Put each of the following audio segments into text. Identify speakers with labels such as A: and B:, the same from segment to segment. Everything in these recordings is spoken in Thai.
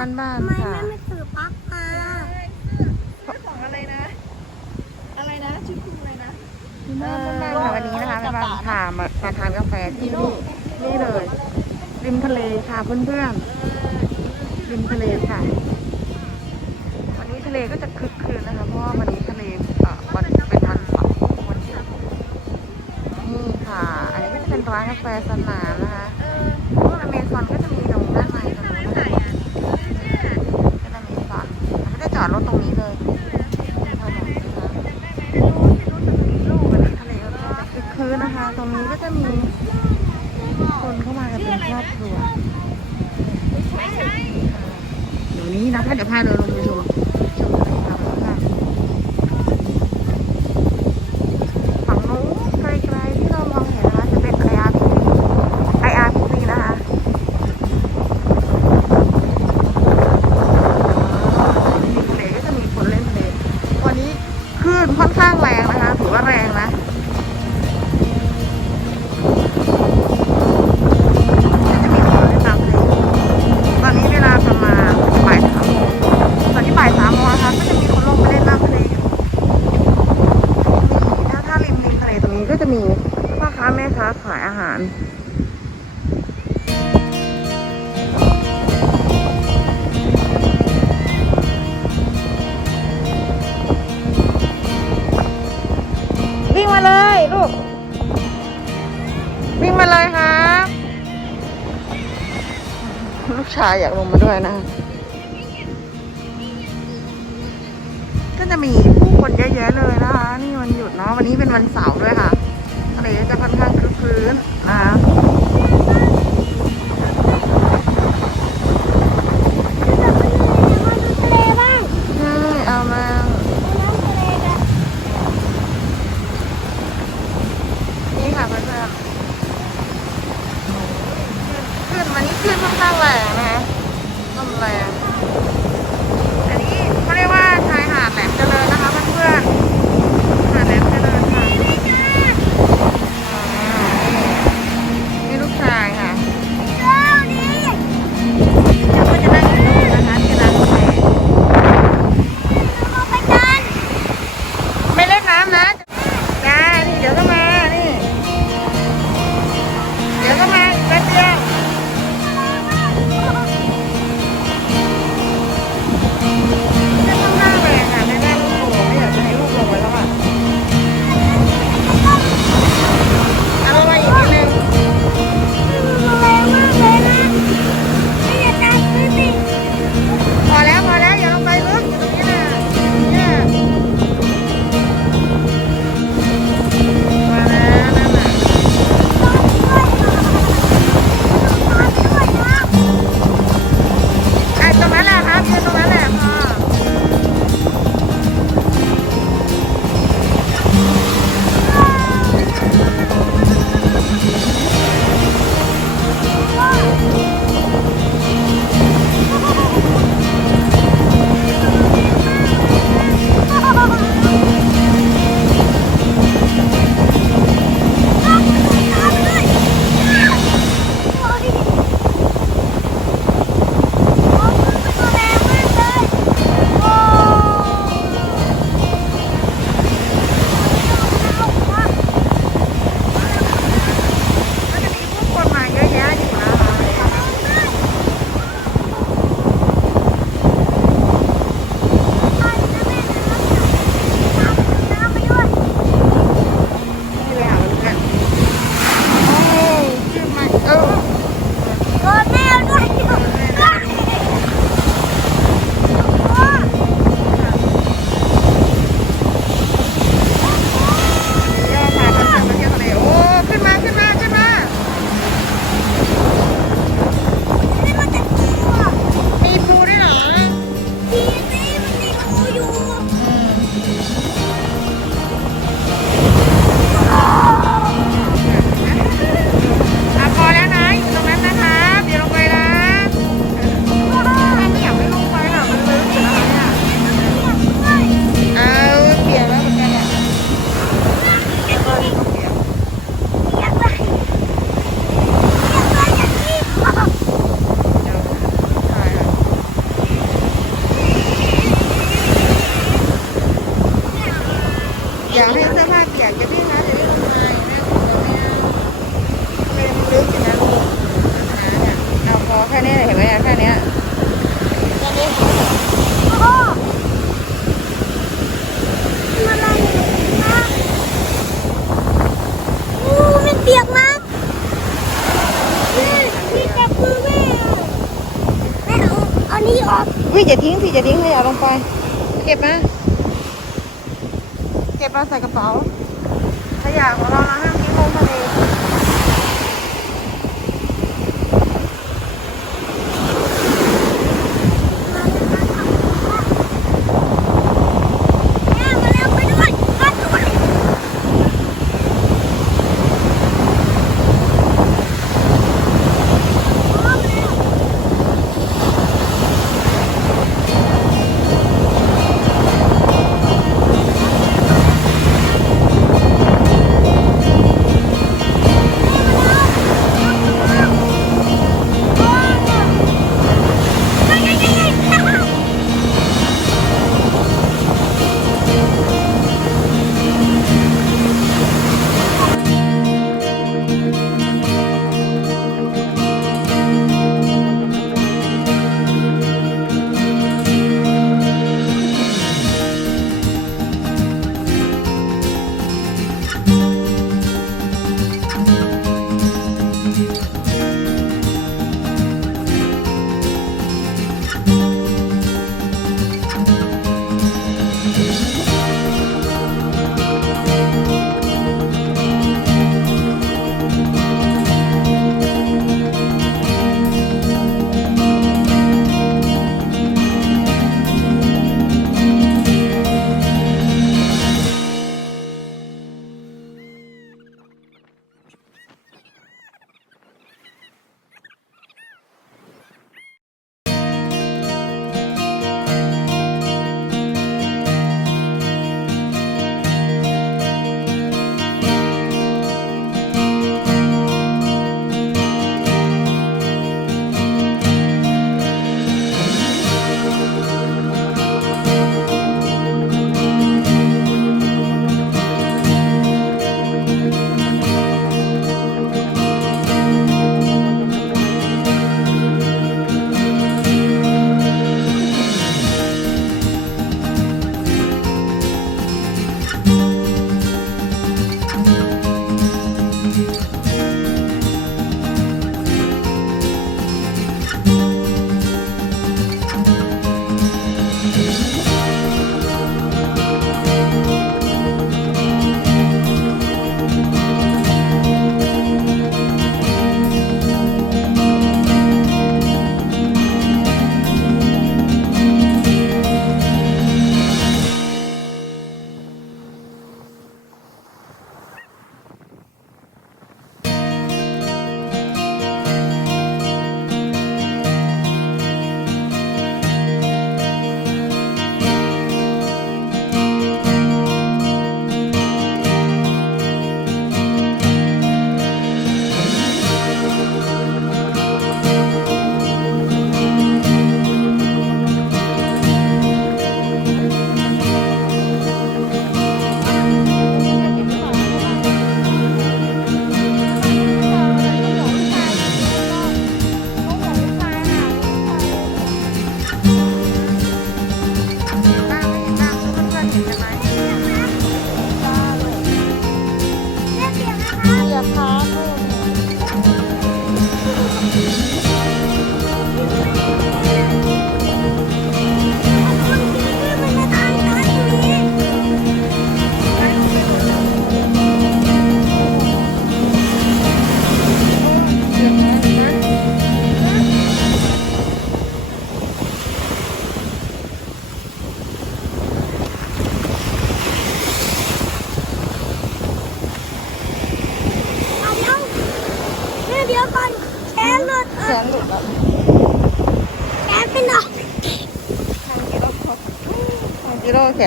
A: บ้าน
B: ทำไม
A: ๆค่ะ
B: แม่ไม่ถือปลั๊กมา
C: ของอะไรนะ อะไรนะชื่อคุณอะไรนะ
A: บ้านๆค่ะวันนี้นะคะแม่บ้านพามามาทานกาแฟที่นี่นี่เลย ริมทะเลค่ะเพื่อนๆริมทะเลค่ะ วันนี้ทะเลก็จะคึกคืนนะคะเพราะว่าวันนี้ทะเลเอ่อวันเป็นวันเสาร์วันหยุดนี่ค่ะ อันนี้ก็จะเป็นร้านกาแฟสนามนะคะพวกอเมซอนก็จะมี ลูกชายอยากลงมาด้วยนะ ก็จะมีผู้คนเยอะแยะเลยนะคะนี่วันหยุดเนาะวันนี้เป็นวันเสาร์ด้วยค่ะทะเลจะค่อนข้างคลึกคลื้นนะคะ
B: ทะเลบ้าง
A: นี่เอามา
B: น้ำทะเลกัน
A: นี่ค่ะเพื่อนๆคลื่นวันนี้คลื่นค่อน ข้างแรงนะคะลมแรง อย่าทิ้งสิอย่าทิ้งขยะลงไป เก็บมาเก็บมาใส่กระเป๋าขยะของเรานะห้ามทิ้งลงทะเล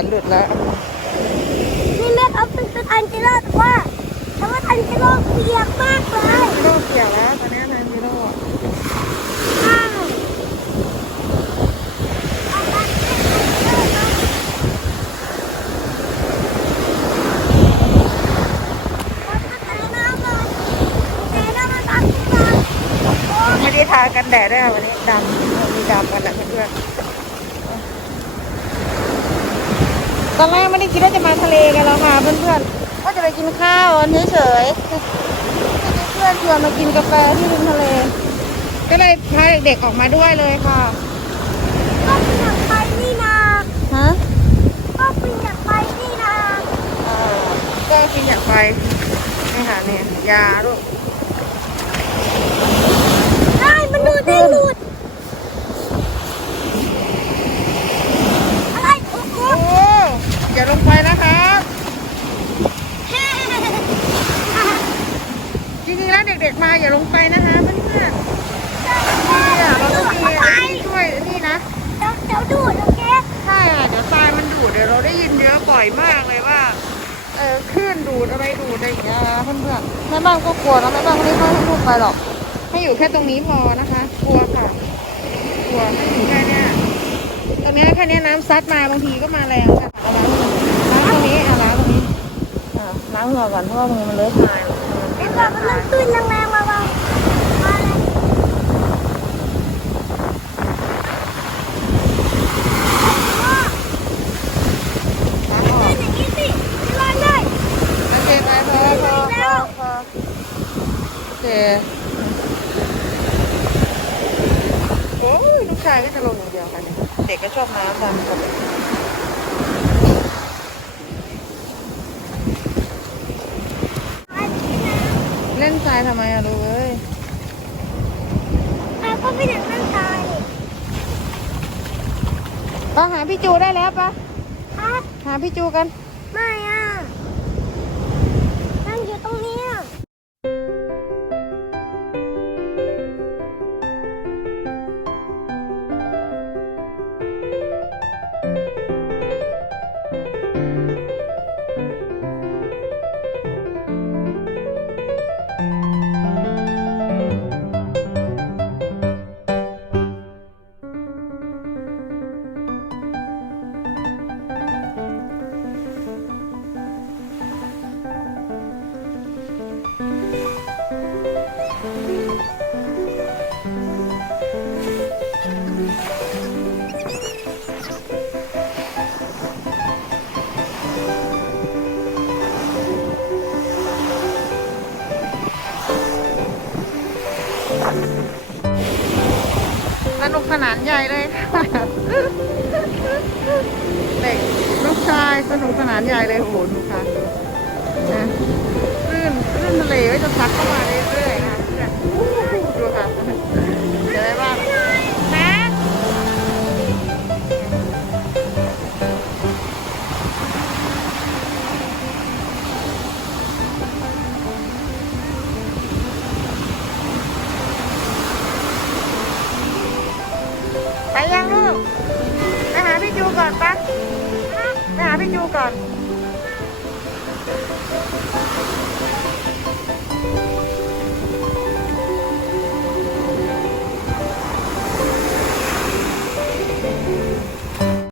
B: นหลุด
A: แล้ว
B: นี่
A: แม่
B: เขาเป็นสถานจิโร่แต่ว่าแต่ว่าทันจิโร่เปียกมากเลย
A: จิโร่เกี่ยวแล้วตอนนี้ทางจิโร่
B: ใช่แต่เรามา
A: ไม่ได้ทากันแดดด้วยค่ะวันนี้ดำมีดำกันแหละเพื่อนๆ ตอนแรกไม่ได้คิดว่าจะมาทะเลกันแล้วค่ะเพื่อนๆก็จะไปกินข้าวกันเฉยๆเพื่อนชวนมากินกาแฟที่ริมทะเล ก็เลยพาเด็กๆออกมาด้วยเลยค่ะ
B: ก็เป็นอยากไปนี่นา
A: ฮะ
B: ก็เป็นอยากไปนี่นา
A: เออก็กินอยากไปนี่ค่ะเนี่ยยาลูก
B: ได้มันดูดได้หลุดอะไรโอ้โห
A: โอ้อย่าลงไปนะครับ จริงๆแล้วเด็กๆมาอย่าลงไปนะคะเพื่อนๆเนี่ยเราต้องมีอะไรที่ช่วยนี่นะ
B: เดี๋ยวเดี๋ยวดูดโอเค
A: ใช่ค่ะเดี๋ยวทรายมันดูดเดี๋ยวเราได้ยินเยอะบ่อยมากเลยว่า เออคลื่นดูดอะไร ดูดอะไรอย่างเงี้ยนะเพื่อนๆแม่บ้านก็กลัวนะแม่บ้านไม่ได้เข้าให้พูดไปหรอก ให้อยู่แค่ตรงนี้พอนะคะ กลัวค่ะ กลัวให้อยู่แค่เนี้ยตรงเนี้ยแค่เนี้ยน้ำซัดมาบางทีก็มาแรงค่ะเอาล้างล้างตรงนี้อะล้างตรงนี้อะล้างเหงื่อก่อนเพราะว่ามือมันเลอะทรายมันติ
B: แล้
A: ด
B: ว
A: เล
B: ก็
A: อะท
B: มัน
A: ราย
B: ขึ้นแรงๆมาเบาๆมาเลยพ่อ
A: ล้างออก
B: เป็นอย่างนี้สิไม่รอดเลย
A: โอเคไปพอพอพอพอโอ เค โอ้ยลูกชายก็จะลงอย่างเดียวค่ะเนี่ยเด็กก็ชอบน้ำดำกับเล่นทรายทำไมอะลูกเอ้ย
B: เอาก็เป็นอย่างนั้นตาย
A: ไปหาพี่จูได้แล้วปะ
B: ฮะ
A: หาพี่จูกัน
B: ไม่อะ
A: สนุกสนานใหญ่เลยค่ะเด็กลูกชายสนุกสนานใหญ่เลยโหดูค่ะนะคลื่นคลื่นทะเลก็จะซัดเข้ามาเรื่อยๆนะคะเพื่อนดูค่ะ